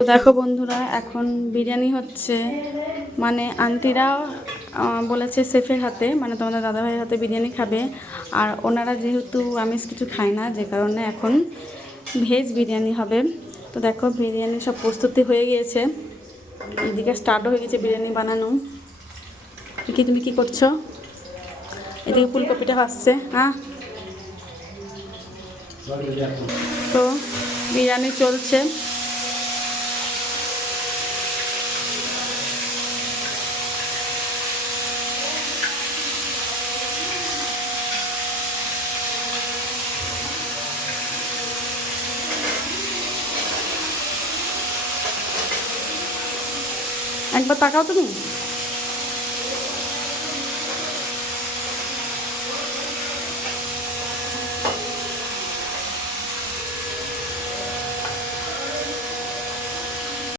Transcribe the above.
তো দেখো বন্ধুরা, এখন বিরিয়ানি হচ্ছে। মানে আন্টিরা বলেছে শেফের হাতে, মানে তোমাদের দাদাভাইয়ের হাতে বিরিয়ানি খাবে। আর ওনারা যেহেতু আমিষ কিছু খায় না, যে কারণে এখন ভেজ বিরিয়ানি হবে। তো দেখো বিরিয়ানি সব প্রস্তুতি হয়ে গিয়েছে, এদিকে স্টার্টও হয়ে গেছে বিরিয়ানি বানানো। কি তুমি কি করছো? এদিকে ফুলকপিটা ভাসছে। হ্যাঁ, তো বিরিয়ানি চলছে। একবার তাকাও তুমি।